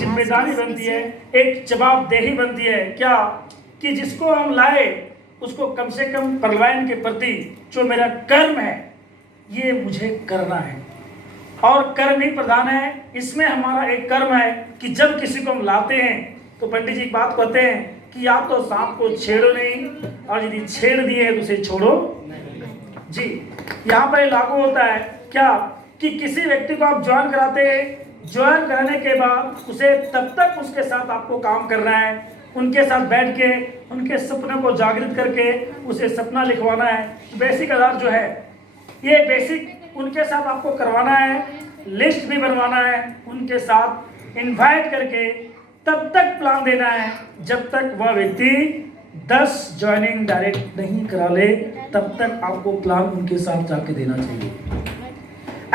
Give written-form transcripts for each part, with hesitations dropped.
जिम्मेदारी बनती है, एक जवाबदेही बनती है क्या कि जिसको हम लाए उसको कम से कम पलायन के प्रति जो मेरा कर्म है ये मुझे करना है। और कर्म ही प्रधान है। इसमें हमारा एक कर्म है कि जब किसी को हम लाते हैं तो पंडित जी एक बात कहते हैं कि आप तो सांप को छेड़ो नहीं, और यदि छेड़ दिए हैं तो उसे छोड़ो जी। यहाँ पर लागू होता है क्या कि किसी व्यक्ति को आप ज्वाइन कराते हैं, ज्वाइन कराने के बाद उसे तब तक उसके साथ आपको काम करना है, उनके साथ बैठ के उनके सपनों को जागृत करके उसे सपना लिखवाना है। बेसिक आधार जो है ये बेसिक उनके साथ आपको करवाना है, लिस्ट भी बनवाना है, उनके साथ इनवाइट करके तब तक प्लान देना है जब तक वह व्यक्ति 10 ज्वाइनिंग डायरेक्ट नहीं करा ले, तब तक आपको प्लान उनके साथ जाके देना चाहिए।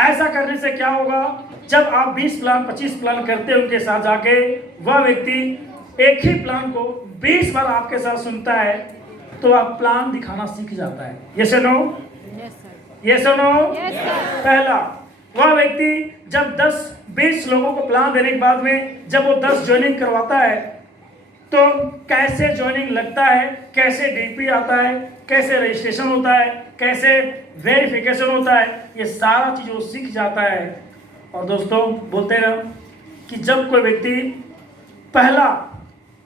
ऐसा करने से क्या होगा, जब आप 20 प्लान 25 प्लान करते हैं उनके साथ जाके, वह व्यक्ति एक ही प्लान को 20 बार आपके साथ सुनता है तो आप प्लान दिखाना सीख जाता है। यस और नो? यस और नो? पहला, वह व्यक्ति जब 10-20 लोगों को प्लान देने के बाद में जब वो 10 ज्वाइनिंग करवाता है तो कैसे ज्वाइनिंग लगता है, कैसे डीपी आता है, कैसे रजिस्ट्रेशन होता है, कैसे वेरिफिकेशन होता है, ये सारा चीज वो सीख जाता है। और दोस्तों बोलते हैं कि जब कोई व्यक्ति पहला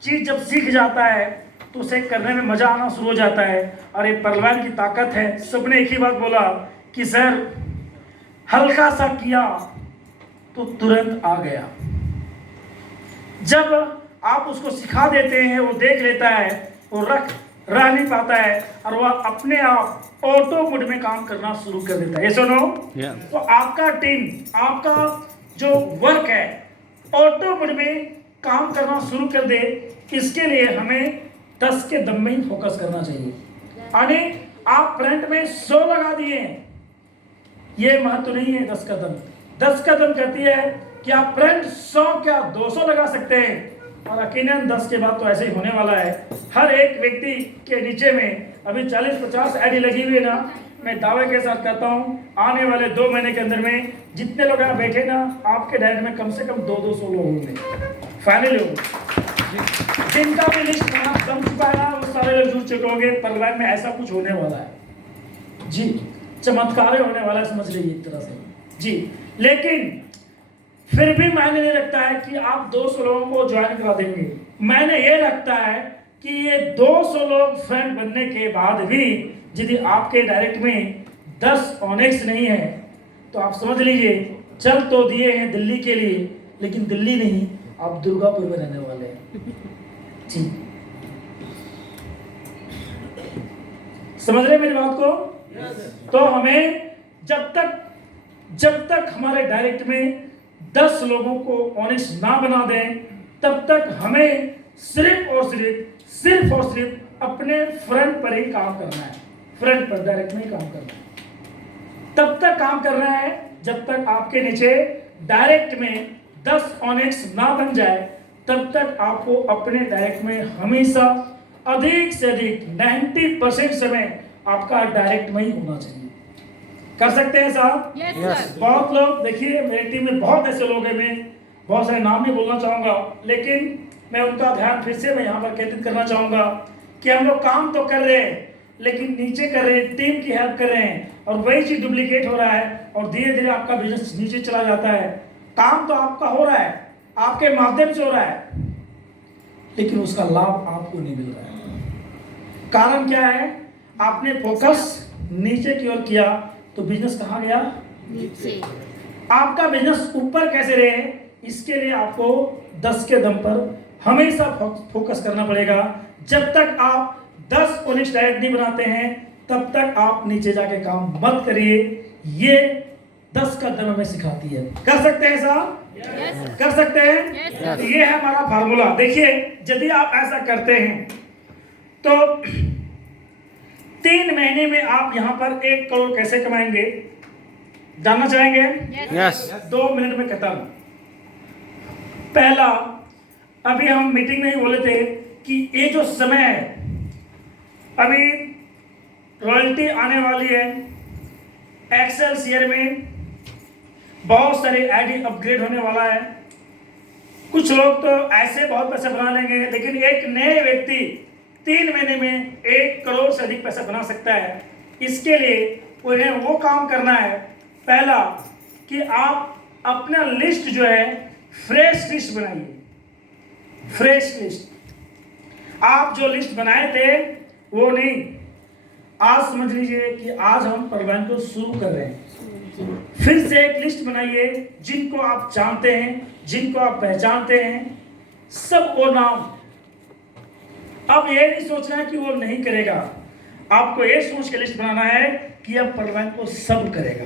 चीज जब सीख जाता है तो उसे करने में मजा आना शुरू हो जाता है। और ये पहलवान की ताकत है। सबने एक ही बात बोला कि सर हल्का सा किया तो तुरंत आ गया। जब आप उसको सिखा देते हैं वो देख लेता है, वो रह नहीं पाता है और वह अपने आप ऑटो मोड में काम करना शुरू कर देता है। ये सुनो, तो आपका टीम, आपका जो वर्क है ऑटो मोड में काम करना शुरू कर दे, इसके लिए हमें 10 के दम में ही फोकस करना चाहिए। यानी आप फ्रंट में 100 लगा दिए, ये महत्व नहीं है 10 कदम। 10 कदम कहती है कि आप फ्रंट 100 क्या 200 लगा सकते हैं। और यकीनन 10 के बाद तो ऐसे ही होने वाला है। हर एक व्यक्ति के नीचे में अभी 40-50 आईडी लगी हुई है ना, मैं दावे के साथ कहता हूँ आने वाले 2 महीने के अंदर में जितने लोग यहाँ बैठे ना, आपके डायरेक्ट में कम से कम 200 लोग होंगे, फाइनली होंगे। जिनका भी लिस्ट बन चुका है ना, वो सारे लोग जुड़ चुके होंगे। परिवार में ऐसा कुछ होने वाला है जी, चमत्कार होने वाला है, समझ लीजिए एक तरह से जी। लेकिन फिर भी मायने नहीं रखता है कि आप 200 लोगों को ज्वाइन करा देंगे। मायने ये रखता है कि ये 200 लोग फ्रेंड बनने के बाद भी यदि आपके डायरेक्ट में 10 ऑनेक्स नहीं है तो आप समझ लीजिए चल तो दिए हैं दिल्ली के लिए, लेकिन दिल्ली नहीं, आप दुर्गापुर में रहने वाले हैं जी। समझ रहे मेरी बात को? तो हमें जब तक हमारे डायरेक्ट में 10 लोगों को ऑनेस्ट ना बना दें, तब तक हमें सिर्फ और सिर्फ अपने फ्रंट पर ही काम करना है। फ्रंट पर डायरेक्ट में ही काम करना है। तब तक काम करना है जब तक आपके नीचे डायरेक्ट में 10 ऑनेस्ट ना बन जाए, तब तक आपको अपने डायरेक्ट में हमेशा अधिक से अधिक 90% समय आपका डायरेक्ट में ही होना चाहिए। कर सकते हैं साहब? yes, बहुत लोग, देखिए मेरी टीम में बहुत ऐसे लोग हैं, मैं बहुत सारे नाम नहीं बोलना चाहूँगा, लेकिन मैं उनका ध्यान फिर से मैं यहाँ पर केंद्रित करना चाहूँगा कि हम लोग काम तो कर रहे हैं लेकिन नीचे कर रहे हैं, टीम की हेल्प कर रहे हैं, और वही चीज़ डुप्लीकेट हो रहा है और धीरे धीरे आपका बिजनेस नीचे चला जाता है। काम तो आपका हो रहा है, आपके माध्यम से हो रहा है, लेकिन उसका लाभ आपको नहीं मिल रहा है। कारण क्या है? आपने फोकस नीचे की ओर किया तो बिजनेस कहाँ गया? नीचे। आपका बिजनेस ऊपर कैसे रहे, इसके लिए आपको 10 के दम पर हमेशा फोकस करना पड़ेगा। जब तक आप 10 ऑनेस्ट डायरेक्ट नहीं बनाते हैं तब तक आप नीचे जाके काम मत करिए। ये 10 का दम हमें सिखाती है। कर सकते हैं साहब? yes, कर सकते हैं? yes, ये है हमारा फार्मूला। देखिए यदि आप ऐसा करते हैं तो 3 महीने में आप यहाँ पर 1 करोड़ कैसे कमाएंगे, जानना चाहेंगे? yes, 2 मिनट में खत्म। पहला, अभी हम मीटिंग में ही बोले थे कि ये जो समय है, अभी रॉयल्टी आने वाली है, एक्सेल शेयर में बहुत सारे आईडी अपग्रेड होने वाला है, कुछ लोग तो ऐसे बहुत पैसे बना लेंगे, लेकिन एक नए व्यक्ति 3 महीने में 1 करोड़ से अधिक पैसा बना सकता है। इसके लिए उन्हें वो काम करना है, पहला कि आप अपना लिस्ट जो है फ्रेश लिस्ट बनाइए। फ्रेश लिस्ट, आप जो लिस्ट बनाए थे वो नहीं, आज समझ लीजिए कि आज हम प्रबंधन को शुरू कर रहे हैं। फिर से एक लिस्ट बनाइए, जिनको आप जानते हैं, जिनको आप पहचानते हैं, सब वो नाम। अब ये नहीं सोचना है कि वो नहीं करेगा, आपको ये सोच के लिस्ट बनाना है कि अब प्रबंधन को सब करेगा।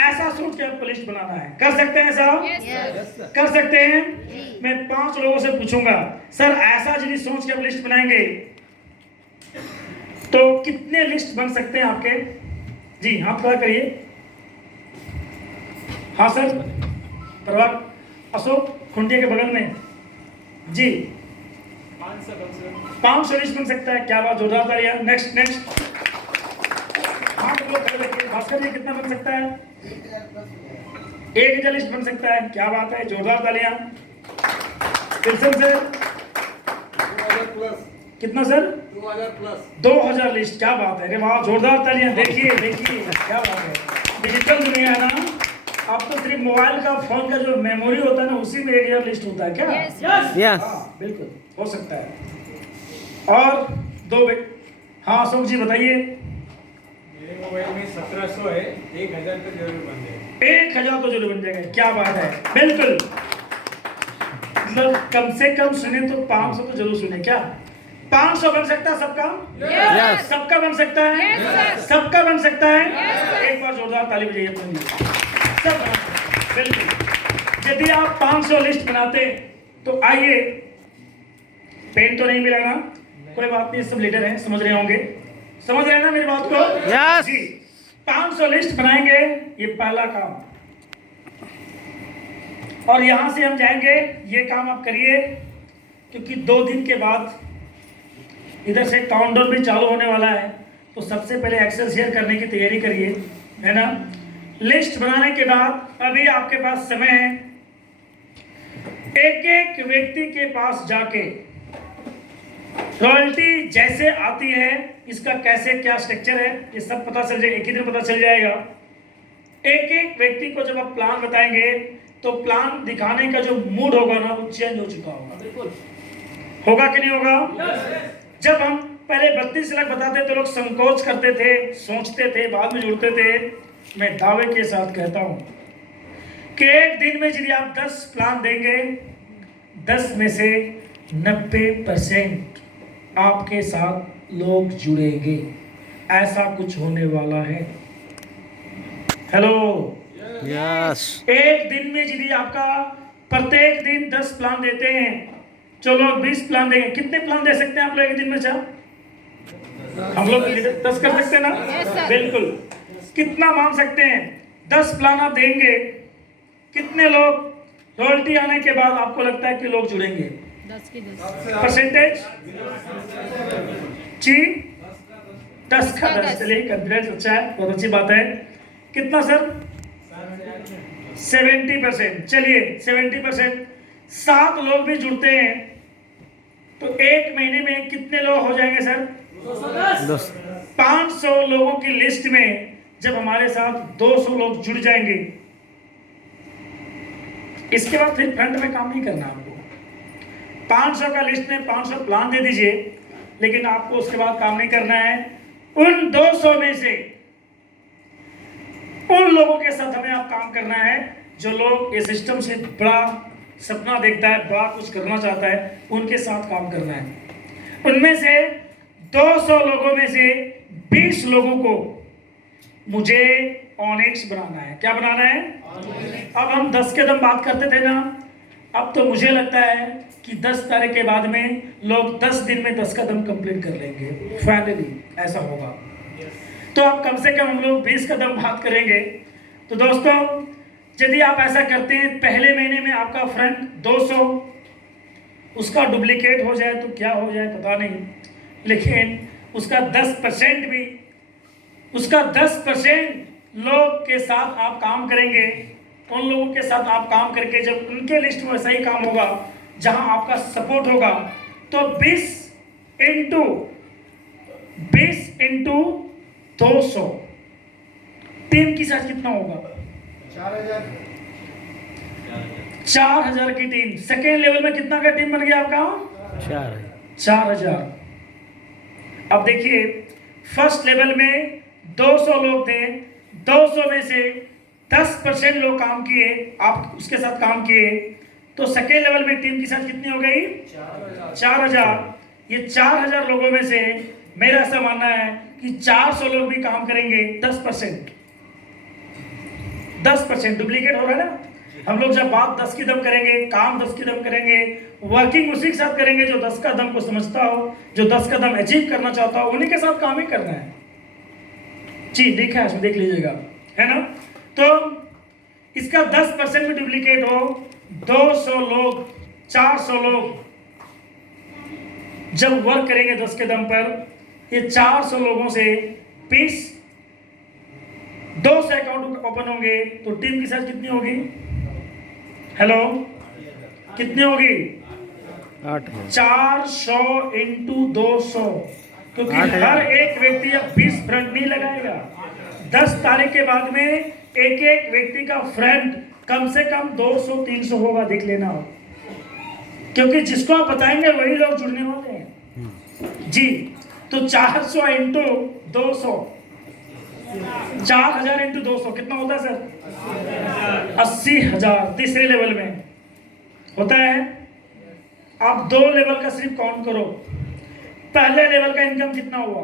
ऐसा सोच के आपको लिस्ट बनाना है। कर सकते हैं साहब? Yes. कर सकते हैं? मैं 5 लोगों से पूछूंगा, सर ऐसा यदि सोच के आप लिस्ट बनाएंगे तो कितने लिस्ट बन सकते हैं आपके? जी हाथ खड़ा करिए। हाँ सर, प्रभात अशोक खुंटिया के बगल में जी 500 लिस्ट बन सकता है। क्या बात, जोरदार तालियां। Next next. हाँ लोग खड़े रखिए। भास्कर जी कितना बन सकता है? 1000 लिस्ट बन सकता है। क्या बात है, जोरदार तालियां। Wilson sir 2000 plus. कितना सर? 2000 प्लस। 2000 लिस्ट। क्या बात है, अरे वाह, जोरदार तालियां। देखिए देखिए क्या बात है, डिजिटल दुनिया है ना। अब तो सिर्फ मोबाइल का, फोन का जो मेमोरी होता है ना, उसी में 1000 लिस्ट होता है क्या? Yes. हाँ बिल्कुल हो सकता है। और 2 हाँ अशोक जी बताइए। मेरे मोबाइल में 1700 है, 1000 तो जरूर बन जाएगा। 1000 तो जरूर बन जाएगा। क्या बात है, बिल्कुल। मतलब कम से कम सुने तो 500 तो जरूर सुने। क्या 500 बन सकता है सबका? Yes. सबका बन सकता है? Yes. सबका बन सकता है? एक बार जोरदार ताली बजाइए अपने लिए। सब बना सकते हैं, बिल्कुल। यदि आप 500 लिस्ट बनाते तो आइए, पेन तो नहीं मिला ना, कोई बात नहीं, सब लीडर हैं, समझ रहे होंगे, समझ रहे हैं ना मेरी बात को? Yes. जी 500 लिस्ट बनाएंगे, ये पहला काम। और यहां से हम जाएंगे, ये काम आप करिए, क्योंकि 2 दिन के बाद इधर से काउंटर भी चालू होने वाला है। तो सबसे पहले एक्सेल शेयर करने की तैयारी करिए, है ना। लिस्ट बनाने के बाद अभी आपके पास समय है, एक एक व्यक्ति के पास जाके रॉयल्टी जैसे आती है, इसका कैसे क्या स्ट्रक्चर है, ये सब पता चल जाएगा, एक ही दिन पता चल जाएगा। एक एक व्यक्ति को जब आप प्लान बताएंगे तो प्लान दिखाने का जो मूड होगा ना, वो चेंज हो चुका होगा। बिल्कुल होगा कि नहीं होगा? जब हम पहले 32 लाख बताते तो लोग संकोच करते थे, सोचते थे, बाद में जुड़ते थे। मैं दावे के साथ कहता हूं कि एक दिन में यदि आप 10 प्लान देंगे, 10 में से 90% आपके साथ लोग जुड़ेंगे। ऐसा कुछ होने वाला है। Hello, Yes. एक दिन में यदि आपका प्रत्येक दिन 10 प्लान देते हैं, चलो 20 प्लान देंगे, कितने प्लान दे सकते हैं आप लोग एक दिन में? हम लोग 10 कर सकते हैं ना? Yes, sir. बिल्कुल। कितना मान सकते हैं? 10 प्लान आप देंगे, कितने लोग रॉयल्टी आने के बाद आपको लगता है कि लोग जुड़ेंगे? 10 के 10. परसेंटेज जी 10 का 10। चलिए कॉन्फिडेंस अच्छा है, बहुत अच्छी बात है। कितना सर? 70%। चलिए 70%, 7 लोग भी जुड़ते हैं तो एक महीने में कितने लोग हो जाएंगे सर? 10. 500 लोगों की लिस्ट में जब हमारे साथ 200 लोग जुड़ जाएंगे, इसके बाद फिर फ्रंट में काम नहीं करना आपको। 500 का लिस्ट में 500 प्लान दे दीजिए, लेकिन आपको उसके बाद काम नहीं करना है। उन 200 में से उन लोगों के साथ हमें आप काम करना है जो लोग इस सिस्टम से बड़ा सपना देखता है, बड़ा कुछ करना चाहता है, उनके साथ काम करना है। उनमें से 200 लोगों में से 20 लोगों को मुझे ऑनेक्स बनाना है। क्या बनाना है? अब हम 10 कदम बात करते थे ना, अब तो मुझे लगता है कि 10 तारीख के बाद में लोग 10 दिन में 10 कदम कंप्लीट कर लेंगे। फाइनली ऐसा होगा। तो अब कम से कम हम लोग 20 कदम बात करेंगे। तो दोस्तों, यदि आप ऐसा करते हैं, पहले महीने में आपका फ्रंट 200, उसका डुप्लीकेट हो जाए तो क्या हो जाए पता नहीं, लेकिन उसका 10% भी, उसका 10% लोग के साथ आप काम करेंगे उन लोगों के साथ आप काम करके जब उनके लिस्ट में वैसा ही काम होगा जहां आपका सपोर्ट होगा, तो 20 इंटू 200 टीम की साइज कितना होगा? 4000 की टीम। सेकेंड लेवल में कितना का टीम बन गया आपका? 4000। अब देखिए, फर्स्ट लेवल में 200 लोग थे, 200 में से 10% लोग काम किए, आप उसके साथ काम किए, तो सेकेंड लेवल में टीम की साइज कितनी हो गई? 4000। ये 4000 लोगों में से मेरा ऐसा मानना है कि 400 लोग भी काम करेंगे 10%। 10% डुप्लीकेट हो रहा है ना। हम लोग जब बात 10 की दम करेंगे, काम 10 की दम करेंगे, वर्किंग उसी के साथ करेंगे जो 10 का दम को समझता हो, जो 10 का दम अचीव करना चाहता हो, उन्हीं के साथ काम ही करना है जी। देखा है, देख लीजिएगा, है ना। तो इसका 10% में डुप्लीकेट हो, 200 लोग, 400 लोग जब वर्क करेंगे 10 के दम पर, ये 400 लोगों से 2 से अकाउंट ओपन होंगे, तो टीम की साइज कितनी होगी? हेलो, कितनी होगी? 400 इंटू 200, क्योंकि हर एक व्यक्ति अब 20 फ्रंट नहीं लगाएगा। 10 तारीख के बाद में एक एक व्यक्ति का फ्रंट कम से कम 200-300 होगा, देख लेना हो, क्योंकि जिसको आप बताएंगे वही लोग जुड़ने वाले हैं जी। तो 400 इंटू 200, 4000 इंटू 200 कितना होता है सर? 80,000। तीसरे लेवल में होता है। आप 2 लेवल का सिर्फ काउंट करो। पहले लेवल का इनकम कितना हुआ?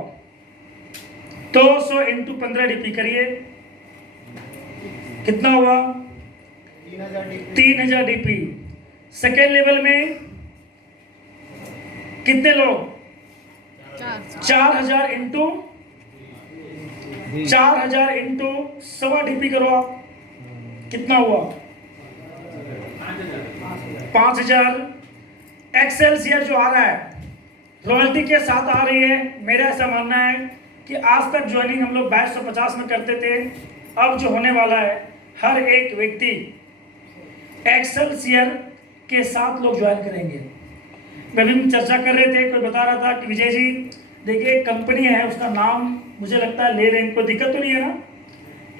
200 इंटू 15 डीपी करिए, कितना हुआ? 3000 डीपी। सेकेंड लेवल में कितने लोग? 4000 इंटू 1.25 डीपी करो आप, कितना हुआ? 5000। एक्सेलसियर जो आ रहा है रॉयल्टी के साथ आ रही है। मेरा ऐसा मानना है कि आज तक ज्वाइनिंग हम लोग 2250 में करते थे, अब जो होने वाला है हर एक व्यक्ति एक्सेलसियर के साथ लोग ज्वाइन करेंगे। मैं भी चर्चा कर रहे थे, कोई बता रहा था कि विजय जी देखिए एक कंपनी है, उसका नाम मुझे लगता है ले लें, कोई दिक्कत तो नहीं है ना।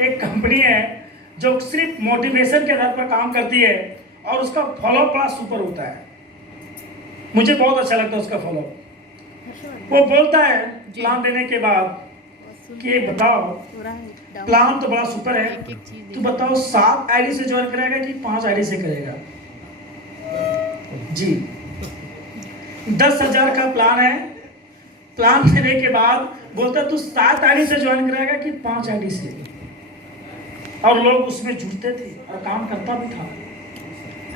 एक कंपनी है जो सिर्फ मोटिवेशन के आधार पर काम करती है और उसका फॉलो बड़ा सुपर होता है। मुझे बहुत अच्छा लगता है उसका फॉलो। वो बोलता है प्लान देने के बाद कि बताओ, प्लान तो बड़ा सुपर है, तू बताओ 7 आईडी से ज्वाइन करेगा कि 5 आईडी से करेगा जी। 10,000 का प्लान है। प्लान देने के बाद बोलता तू 7 आईडी से ज्वाइन करेगा कि 5 आईडी से, और लोग उसमें जुड़ते थे और काम करता भी था।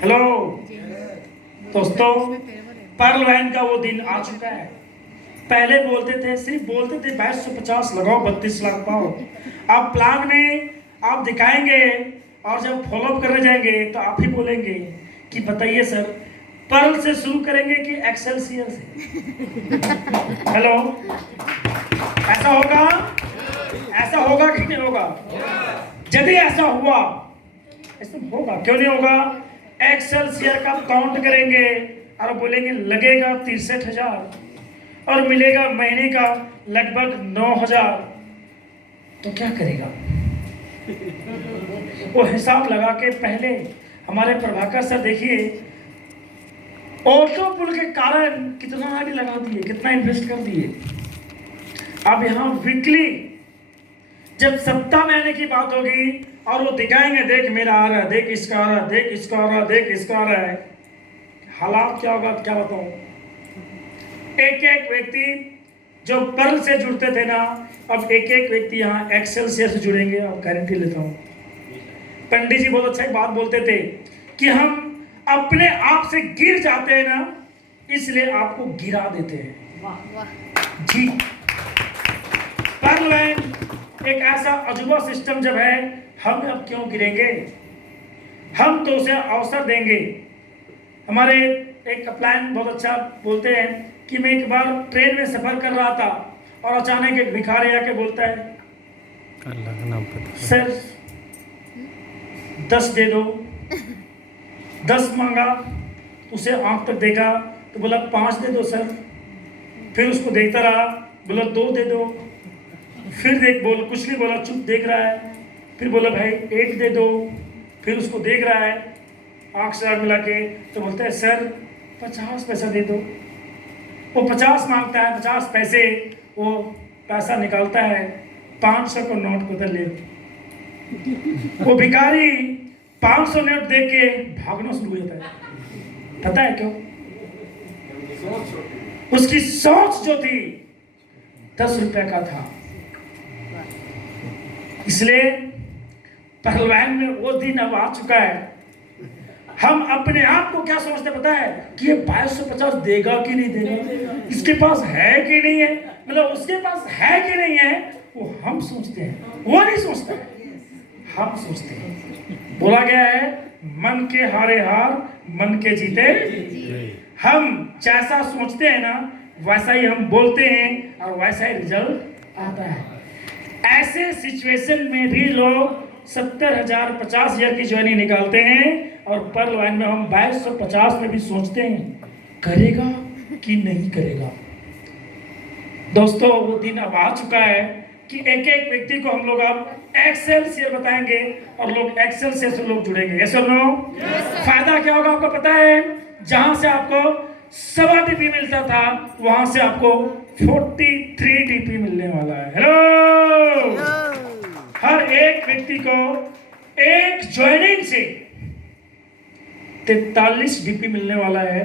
हेलो दोस्तों, पर्ल वाइन का वो दिन आ चुका है। पहले बोलते थे, सिर्फ बोलते थे 2250 लगाओ 32 लाख पाओ। अब प्लान में आप दिखाएंगे और जब फॉलोअप करने जाएंगे तो आप ही बोलेंगे कि बताइए सर, पर्ल से शुरू करेंगे कि एक्सेलसियर से? हेलो, ऐसा होगा? ऐसा होगा कि नहीं होगा? यदि ऐसा हुआ, ऐसा होगा, क्यों नहीं होगा? एक्सेलसियर का काउंट करेंगे और बोलेंगे लगेगा 63,000 और मिलेगा महीने का लगभग 9,000, तो क्या करेगा? वो हिसाब लगा के पहले हमारे प्रभाकर सर देखिए ऑटो पुल के कारण कितना आगे लगा दिए, कितना इन्वेस्ट कर दिए। अब यहाँ वीकली जब सप्ताह में आने की बात होगी और वो दिखाएंगे देख मेरा आ रहा है, देख इसका आ रहा है, देख इसका आ रहा है, देख इसका आ रहा है, हालात क्या होगा क्या बताऊं। एक एक व्यक्ति जो पर्ल से जुड़ते थे ना, अब एक एक व्यक्ति यहाँ एक्सेलसियर से जुड़ेंगे, और गारंटी लेता हूँ। पंडित जी बहुत अच्छा एक बात बोलते थे कि हम अपने आप से गिर जाते हैं ना, इसलिए आपको गिरा देते हैं। वाह जी, पर्ल वाइन एक ऐसा अजूबा सिस्टम जब है, हम अब क्यों गिरेंगे? हम तो उसे अवसर देंगे। हमारे एक अपलाइन बहुत अच्छा बोलते हैं कि मैं एक बार ट्रेन में सफर कर रहा था और अचानक एक भिखारी आके बोलता है, सर 10 दे दो। 10 मांगा, उसे आंख तक देखा तो बोला 5 दे दो सर। फिर उसको देखता रहा, बोला 2 दे दो। फिर देख, बोल कुछ नहीं बोला, चुप देख रहा है। फिर बोला भाई 1 दे दो। फिर उसको देख रहा है आंख से आंख मिला के, तो बोलता है सर 50 पैसा दे दो। वो 50 मांगता है, 50 पैसे, वो पैसा निकालता है, 500 का नोट उधर ले। वो भिखारी 500 नोट देख के भागना शुरू हो जाता है। पता है क्यों? उसकी सोच जो थी 10 रुपए का था। इसलिए पहलवान में वो दिन अब आ चुका है। हम अपने आप को क्या समझते पता है कि ये 2250 देगा कि नहीं देगा, इसके पास है कि नहीं है, मतलब उसके पास है कि नहीं है, वो हम सोचते हैं, वो नहीं सोचता है, हम सोचते हैं। बोला गया है मन के हारे हार, मन के जीते। हम जैसा सोचते हैं ना वैसा ही हम बोलते हैं और वैसा ही रिजल्ट आता है। ऐसे सिचुएशन में भी लोग 70,000 50,000 की ज्वाइनिंग निकालते हैं और पर लाइन में हम 2250 में भी सोचते हैं करेगा कि नहीं करेगा। दोस्तों वो दिन अब आ चुका है कि एक एक व्यक्ति को हम लोग अब एक्सेल शेयर बताएंगे और लोग एक्सेल से लोग जुड़ेंगे। यस और नो? फायदा क्या होगा आपको पता है? जहां से आपको 1.25 DP मिलता था वहां से आपको 43 DP मिलने वाला है। हेलो, हर एक व्यक्ति को एक ज्वाइनिंग से 43 DP मिलने वाला है।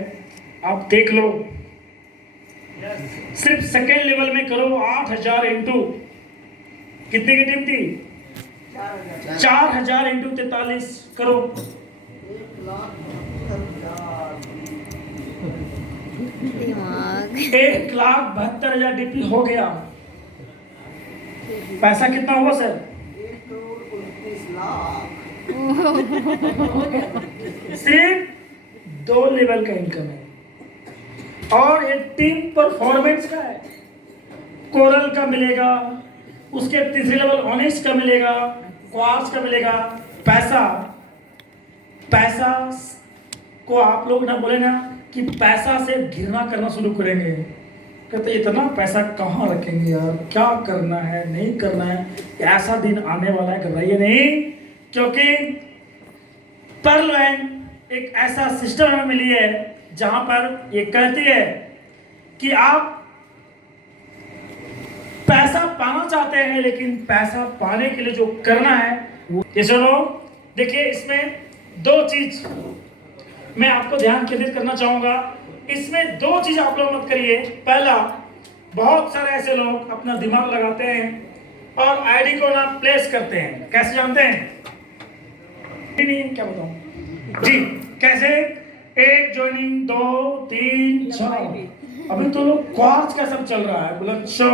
आप देख लो, सिर्फ सेकेंड लेवल में करो 8,000 इंटू कितने की टीम थी? 4,000 इंटू 43 करो। दिमाग 1,72,000 DP हो गया। पैसा कितना हुआ सर? 1,29 लाख। सिर्फ 2 लेवल का इनकम है और ये टीम परफॉर्मेंस का है। कोरल का मिलेगा, उसके तीसरे लेवल ऑनेस्ट का मिलेगा, क्वार्ट्ज का मिलेगा। पैसा को आप लोग ना बोले ना कि पैसा से घृणा करना शुरू करेंगे, कहते इतना पैसा कहाँ रखेंगे यार, क्या करना है नहीं करना है। ऐसा दिन आने वाला है, घबराइए नहीं, क्योंकि पर्ल लाइन एक ऐसा सिस्टम हमें मिली है जहां पर ये कहती है कि आप पैसा पाना चाहते हैं लेकिन पैसा पाने के लिए जो करना है वो। ये सुनो, देखिए इसमें 2 चीज मैं आपको ध्यान केंद्रित करना चाहूंगा। इसमें 2 चीज आप लोग मत करिए। पहला, बहुत सारे ऐसे लोग अपना दिमाग लगाते हैं और आईडी को ना प्लेस करते हैं। कैसे जानते हैं? नहीं क्या बताऊं जी, कैसे? 1 ज्वाइनिंग 2 3 4। अभी तो लोग क्वार्ट्ज का सब चल रहा है। बोला अच्छा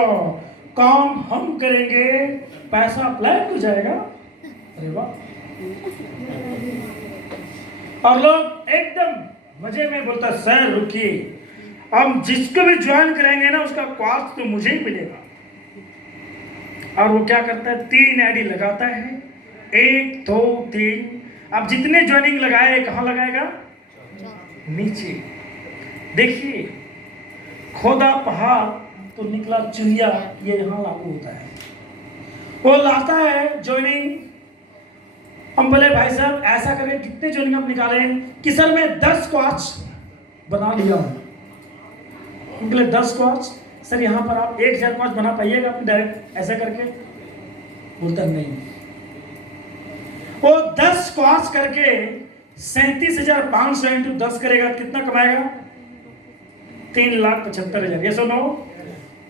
काम हम करेंगे, पैसा अप्लाई हो जाएगा। अरे वाह, और लोग एकदम मजे में बोलता सर रुकिए, हम जिसको भी ज्वाइन करेंगे ना उसका क्वार्ट्ज तो मुझे ही मिलेगा। और वो क्या करता है? 3 आईडी लगाता है, 1 2 3। अब जितने ज्वाइनिंग लगाए कहाँ लगाएगा? नीचे। देखिए, खोदा पहाड़ तो निकला चिड़िया, ये यहाँ लागू होता है। वो लाता है ज्वाइनिंग। हम बोले भाई साहब ऐसा करके कितने ज्वाइनिंग आप निकाले कि सर मैं 10 क्वार्ट्ज बना लिया हूँ। हम बोले 10 क्वार्ट्ज? सर यहाँ पर आप 1,000 क्वार्ट्ज बना पाइएगा आप डायरेक्ट ऐसा करके? बोलता नहीं। वो 10 क्वार्ट्ज करके 37,500 इंटू 10 करेगा, कितना कमाएगा? 3,75,000। ये सुनो,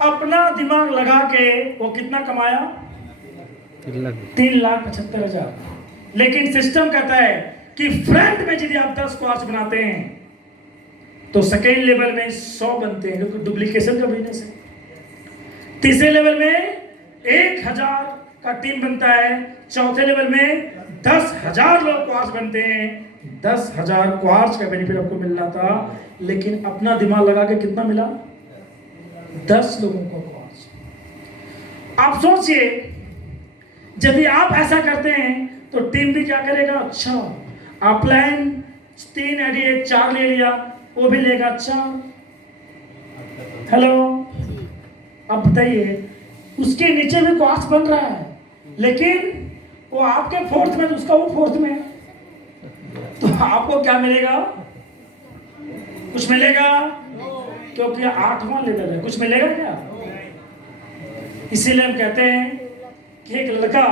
अपना दिमाग लगा के वो कितना कमाया? 3,75,000। लेकिन सिस्टम कहता है कि फ्रंट में यदि आप 10 क्वार्ट्ज बनाते हैं तो सेकेंड लेवल में 100 बनते हैं, क्योंकि डुप्लीकेशन का बिजनेस है। तीसरे लेवल में 1,000 का टीम बनता है। चौथे लेवल में 10,000 लोग क्वार्ट्ज बनते हैं। 10,000 क्वार्ट्ज का बेनिफिट आपको मिलना था, लेकिन अपना दिमाग लगा के कितना मिला? 10 लोगों को क्वार्ट्ज। आप सोचिए, यदि आप ऐसा करते हैं तो टीम भी क्या करेगा, अच्छा ऑफलाइन 3 एडी 1 4 ले लिया, वो भी लेगा। अच्छा हेलो, अब बताइए उसके नीचे भी क्वार्ट्स बन रहा है, लेकिन वो आपके फोर्थ में, उसका वो फोर्थ में, तो आपको क्या मिलेगा, कुछ मिलेगा, क्योंकि 8वां लेवल है, कुछ मिलेगा क्या। इसीलिए हम कहते हैं कि एक लड़का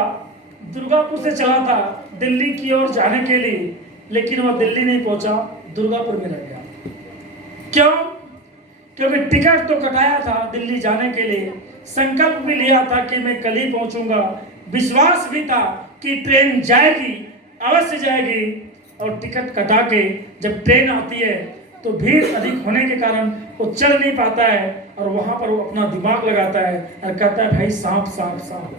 दुर्गापुर से चला था दिल्ली की ओर जाने के लिए, लेकिन वह दिल्ली नहीं पहुंचा, दुर्गापुर में रह गया। क्यों? क्योंकि टिकट तो कटाया था दिल्ली जाने के लिए, संकल्प भी लिया था कि मैं कल ही पहुंचूंगा, विश्वास भी था कि ट्रेन जाएगी, अवश्य जाएगी, और टिकट कटा के जब ट्रेन आती है तो भीड़ अधिक होने के कारण वो चल नहीं पाता है, और वहां पर वो अपना दिमाग लगाता है और कहता है भाई सांप सांप सांप।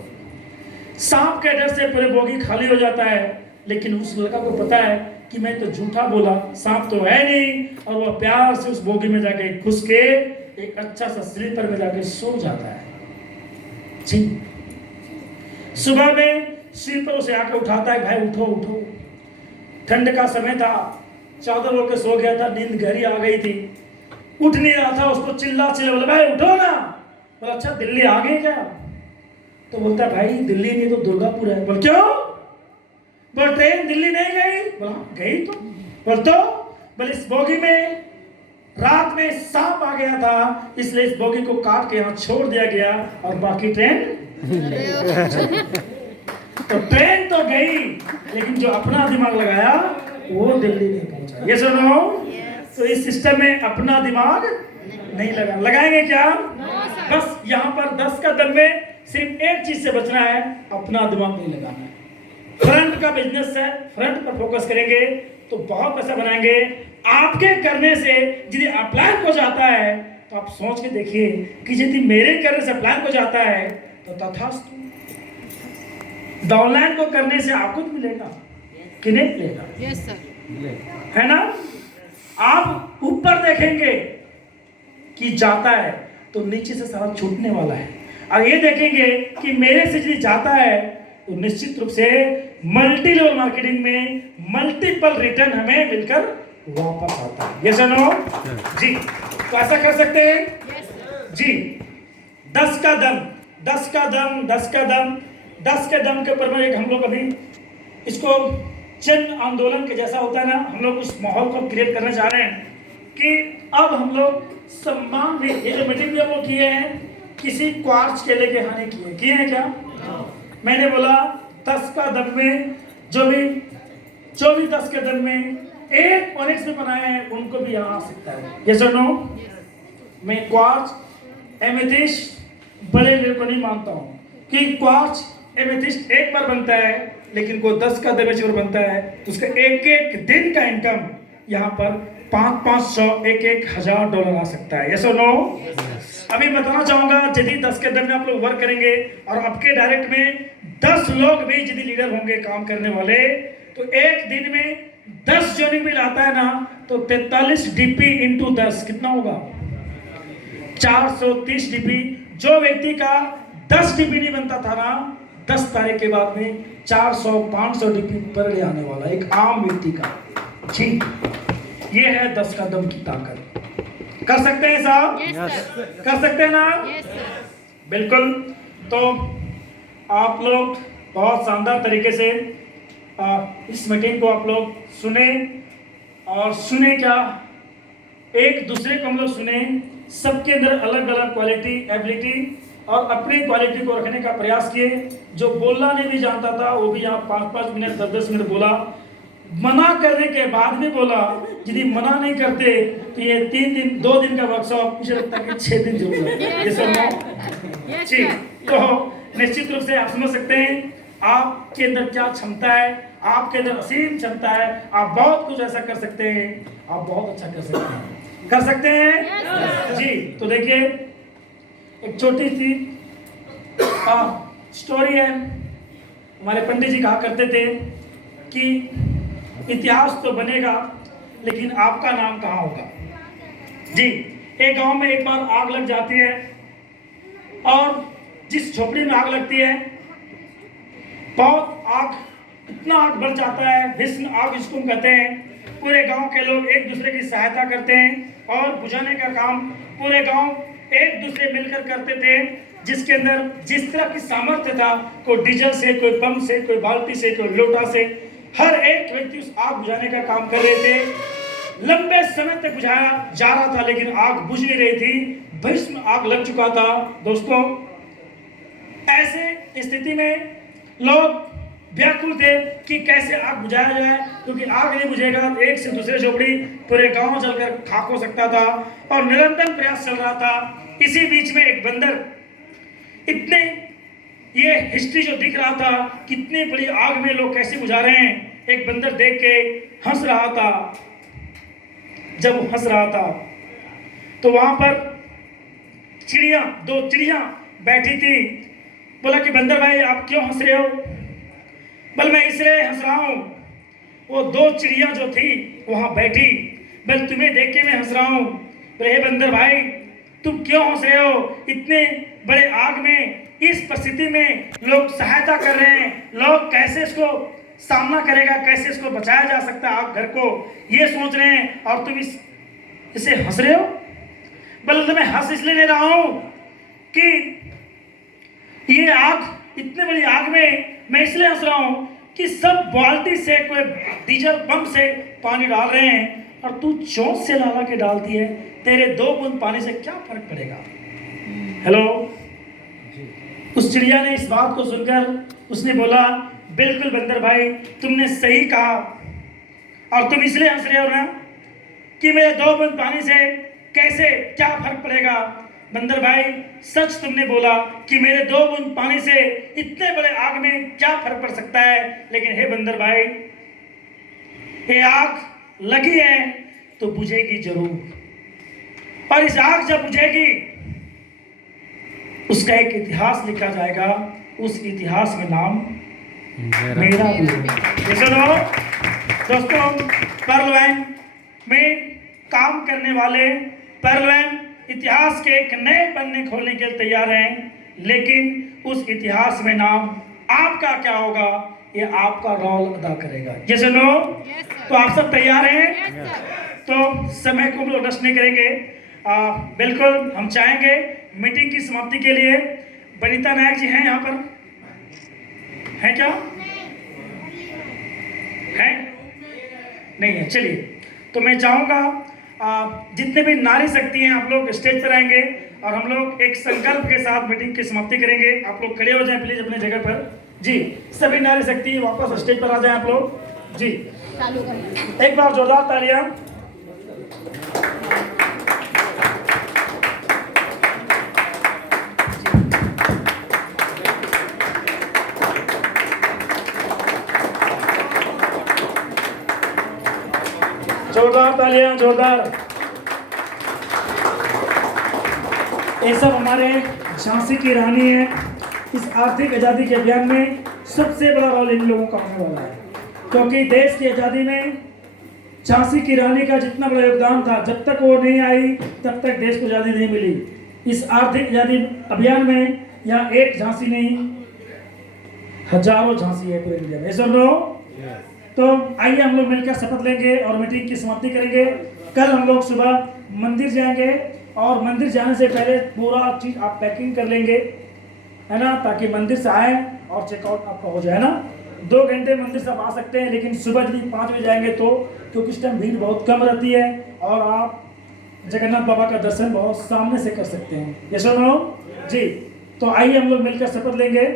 सांप के डर से पूरे बोगी खाली हो जाता है, लेकिन उस लड़का को पता है कि मैं तो झूठा बोला, सांप तो है नहीं, और वह प्यार से उस बोगी में जाके घुस के एक अच्छा सा स्लीपर में जाके सो जाता है। जी, सुबह में स्लीपर उसे आकर उठाता है, भाई उठो उठो। ठंड का समय था, चादर ओढ़ के सो गया था, नींद गहरी आ गई थी, उठ नहीं रहा था, उसको चिल्ला बोला भाई उठो ना। बोला अच्छा दिल्ली आ गए क्या? तो बोलता भाई दिल्ली नहीं तो दुर्गापुर है। बोल क्यों? बोल ट्रेन दिल्ली नहीं गई। बोला गई तो। बोल तो? बोल इस बोगी में रात में सांप आ गया था, इसलिए इस बोगी को काट के यहाँ छोड़ दिया गया, और बाकी ट्रेन तो ट्रेन तो गई, लेकिन जो अपना दिमाग लगाया वो दिल्ली नहीं पहुंचा। ये सुनो, तो इस सिस्टम में अपना दिमाग नहीं लगाएंगे क्या? बस यहाँ पर 10 का दम में सिर्फ एक चीज से बचना है, अपना दिमाग नहीं लगाना है। फ्रंट का बिजनेस है, फ्रंट पर फोकस करेंगे तो बहुत पैसा बनाएंगे। आपके करने से यदि अपलाइन को जाता है तो आप सोच के देखिए कि यदि मेरे करने से अपलाइन को जाता है तो तथास्तु। डाउनलाइन को करने से आपको मिलेगा कि नहीं मिलेगा? यस सर, है ना? आप ऊपर देखेंगे कि जाता है तो नीचे से सारा छूटने वाला है, और ये देखेंगे कि मेरे से यदि जाता है तो निश्चित रूप से मल्टी लेवल मार्केटिंग में मल्टीपल रिटर्न हमें मिलकर वापस आता है। ये सुनो जी, तो ऐसा कर सकते हैं जी। 10 का दम, 10 का दम, 10 का दम, 10 के दम के ऊपर में एक हम लोग अभी इसको जन आंदोलन के जैसा होता है ना, हम लोग उस माहौल को क्रिएट करना चाह रहे हैं कि अब हम लोग सम्मान भी, ये जो मीटिंग भी हम लोग किए हैं किसी क्वार्ट्स केले के हानि किए हैं क्या? मैंने बोला 10 का दम में जो भी 10 के दम में एक ऑनिक्स में बनाए हैं उनको भी यहाँ आ सकता है। ये सुनो, मैं क्वार्ट्स एमेथिस्ट बड़े लेवल को नहीं मानता हूँ कि क्वार्ट्स एमेथिस्ट एक बार बनता है, लेकिन कोई 10 का दम बनता है तो उसका एक दिन का इनकम यहाँ पर 500 $1,000 आ सकता है। ये सुनो, अभी बताना चाहूंगा यदि 10 के दम में आप लोग वर्क करेंगे और आपके डायरेक्ट में 10 लोग भी यदि लीडर होंगे काम करने वाले, तो एक दिन में 10 जॉइनिंग बिल आता है ना, तो 43 DP इंटू 10 कितना होगा? 430 DP। जो व्यक्ति का 10 DP नहीं बनता था ना, 10 तारीख के बाद में 400-500 DP पर डे आने वाला एक आम व्यक्ति का। ठीक, ये है 10 का दम की ताकत। कर सकते हैं साहब? yes, कर सकते हैं ना? yes, बिल्कुल। तो आप लोग बहुत शानदार तरीके से इस मीटिंग को आप लोग सुने, और सुने क्या, एक दूसरे को हम लोग सुने, सबके अंदर अलग अलग क्वालिटी एबिलिटी और अपनी क्वालिटी को रखने का प्रयास किए। जो बोलना नहीं भी जानता था वो भी यहाँ 5-5 मिनट 10-10 मिनट बोला, मना करने के बाद भी बोला। यदि मना नहीं करते तो ये 2 दिन का वर्कशॉप मुझे लगता है कि 6 दिन जरूर है। ये सब ठीक, तो निश्चित रूप से आप समझ सकते हैं आपके अंदर क्या क्षमता है, आपके अंदर असीम क्षमता है, आप बहुत कुछ ऐसा कर सकते हैं, आप बहुत अच्छा कर सकते हैं। कर सकते हैं जी। तो देखिए एक छोटी सी स्टोरी है। हमारे पंडित जी कहा करते थे कि इतिहास तो बनेगा लेकिन आपका नाम कहाँ होगा। जी, एक गांव में एक बार आग लग जाती है, और जिस झोपड़ी में आग लगती है बहुत आग इतना आग बढ़ जाता है, भीष्म आग जिसको हम कहते हैं। पूरे गांव के लोग एक दूसरे की सहायता करते हैं और बुझाने का काम पूरे गांव एक दूसरे मिलकर करते थे, जिसके अंदर जिस तरह की सामर्थ्य था, कोई डीजल से, कोई पंप से, कोई बाल्टी से, कोई लोटा से, हर एक व्यक्ति उस आग बुझाने का काम कर रहे थे। लंबे समय तक बुझाया जा रहा था लेकिन आग बुझ नहीं रही थी, भीष्म आग लग चुका था। दोस्तों, ऐसे स्थिति में लोग व्याकुल थे कि कैसे आग बुझाया जाए, क्योंकि आग नहीं बुझेगा तो एक से दूसरे झोपड़ी पूरे गांव जलकर खाक हो सकता था और निरंतर प्रयास चल रहा था। इसी बीच में एक बंदर, इतने ये हिस्ट्री जो दिख रहा था कितनी बड़ी आग में लोग कैसे बुझा रहे हैं, एक बंदर देख के हंस रहा था। जब वो हंस रहा था तो वहां पर चिड़िया, दो चिड़िया बैठी थी। बोला कि बंदर भाई आप क्यों हंस रहे हो? बल मैं इसलिए हंस रहा हूं, वो दो चिड़िया जो थी वहां बैठी, बल तुम्हें देख के मैं हंस रहा हूं। बोले हे बंदर भाई तुम क्यों हंस रहे हो? इतने बड़े आग में, इस परिस्थिति में लोग सहायता कर रहे हैं, लोग कैसे इसको सामना करेगा, कैसे इसको बचाया जा सकता है आग घर को, ये सोच रहे हैं और तुम इसे हंस रहे हो? बल मैं हंस इसलिए ले रहा हूं कि ये आग, इतने बड़ी आग में मैं इसलिए हंस रहा हूं कि सब बाल्टी से, कोई डीजल पंप से पानी डाल रहे हैं और तू चोंच से ला के डालती है, तेरे 2 बूंद पानी से क्या फर्क पड़ेगा? हेलो। उस चिड़िया ने इस बात को सुनकर उसने बोला बिल्कुल बंदर भाई तुमने सही कहा, और तुम इसलिए हंस रहे हो ना कि मेरे 2 बूंद पानी से कैसे क्या फर्क पड़ेगा? बंदर भाई सच तुमने बोला कि मेरे 2 बूंद पानी से इतने बड़े आग में क्या फर्क पड़ सकता है, लेकिन हे बंदर भाई ये आग लगी है तो बुझेगी जरूर, और इस आग जब बुझेगी उसका एक इतिहास लिखा जाएगा, उस इतिहास में नाम मेरा भी है। सुनो दोस्तों, पर्लवैन में काम करने वाले पर्लवैन इतिहास के एक नए पन्ने खोलने के लिए तैयार हैं, लेकिन उस इतिहास में नाम आपका क्या होगा ये आपका रोल अदा करेगा। ये सुनो, तो आप सब तैयार हैं? तो समय को हम लोग नष्ट नहीं करेंगे। बिल्कुल हम चाहेंगे मीटिंग की समाप्ति के लिए बनीता नायक जी हैं यहाँ पर, हैं क्या? हैं? नहीं है। चलिए, तो मैं चाहूँगा जितने भी नारी शक्ति हैं आप लोग स्टेज पर आएंगे और हम लोग एक संकल्प के साथ मीटिंग की समाप्ति करेंगे। आप लोग खड़े हो जाएं प्लीज अपने जगह पर। जी, सभी नारी शक्ति वापस स्टेज पर आ जाएं आप लोग। जी, एक बार जोरदार तालियां। जोरदार तालियां, जोरदार। ये सब हमारे झांसी की रानी है। इस आर्थिक आज़ादी के अभियान में सबसे बड़ा रोल इन लोगों का होने वाला है, क्योंकि देश की आज़ादी में झांसी की रानी का जितना बड़ा योगदान था, जब तक वो नहीं आई तब तक देश को आज़ादी नहीं मिली। इस आर्थिक आज़ादी अभियान में यहाँ एक झांसी नहीं, हजारों झांसी है पूरे इंडिया में। सब लोग तो आइए हम लोग मिलकर शपथ लेंगे और मीटिंग की समाप्ति करेंगे। कल हम लोग सुबह मंदिर जाएंगे और मंदिर जाने से पहले पूरा चीज़ आप पैकिंग कर लेंगे, है ना, ताकि मंदिर से आए और चेकआउट आपका हो जाए ना। 2 घंटे मंदिर से आप आ सकते हैं, लेकिन सुबह यदि 5 बजे जाएंगे तो, क्योंकि इस टाइम भीड़ बहुत कम रहती है और आप जगन्नाथ बाबा का दर्शन बहुत सामने से कर सकते हैं। ये सुनो जी, तो आइए हम लोग मिलकर शपथ लेंगे।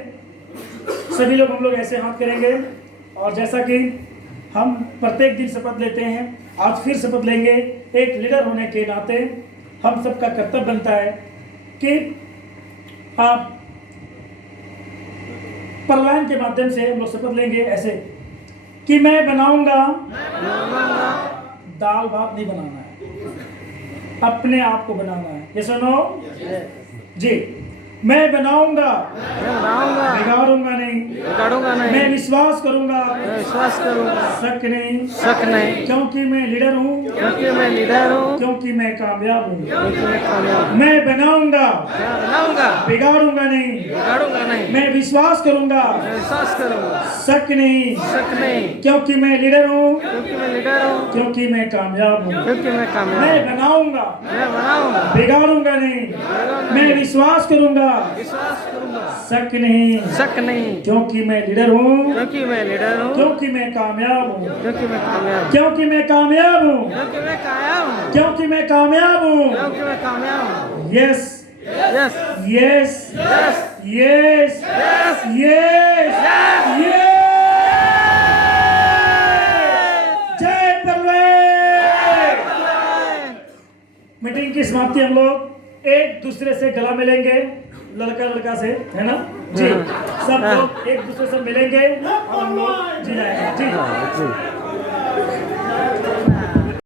सभी लोग हम लोग ऐसे हाथ करेंगे और जैसा कि हम प्रत्येक दिन शपथ लेते हैं, आज फिर शपथ लेंगे। एक लीडर होने के नाते हम सबका कर्तव्य बनता है कि आप पर्लवैन के माध्यम से हम लोग शपथ लेंगे ऐसे कि मैं बनाऊंगा, दाल भात नहीं बनाना है, अपने आप को बनाना है। ये सुनो जी, मैं बनाऊंगा, मैं बनाऊंगा, बिगाड़ूंगा नहीं। बिगाड़ूंगा मैं नहीं, विश्वास करूंगा, मैं विश्वास करूंगा, शक नहीं, शक नहीं, क्योंकि मैं लीडर हूँ, क्योंकि मैं लीडर हूँ, क्योंकि मैं कामयाब हूँ। क्योंकि मैं कामयाब हूँ। मैं बनाऊंगा, मैं बनाऊंगा, बिगाड़ूंगा नहीं। बिगाड़ूंगा नहीं, मैं विश्वास करूंगा, मैं विश्वास करूंगा, शक नहीं, शक नहीं, क्योंकि मैं लीडर हूँ, क्योंकि मैं लीडर हूँ, क्योंकि मैं कामयाब हूँ। क्योंकि मैं कामयाब मैं हूँ। बनाऊंगा, मैं बनाऊंगा, बिगाड़ूंगा नहीं। मैं विश्वास करूंगा, विश्वास करूंगा, शक नहीं, शक नहीं, क्योंकि मैं लीडर हूँ, क्योंकि मैं लीडर हूँ, क्योंकि मैं कामयाब हूँ। क्योंकि मैं कामयाब हूँ, क्योंकि मैं कामयाब हूँ, क्योंकि मैं कामयाब हूँ, क्योंकि मैं कामयाब हूँ। क्योंकि मैं कामयाब हूँ। Yes yes, yes yes, yes yes, yes yes. जय परवेज। मीटिंग की समाप्ति हम लोग एक दूसरे से गला मिलेंगे, लड़का लड़का से, है ना जी। सब लोग एक दूसरे से मिलेंगे और हम लोग जी जाएंगे जी। हाँ, जी।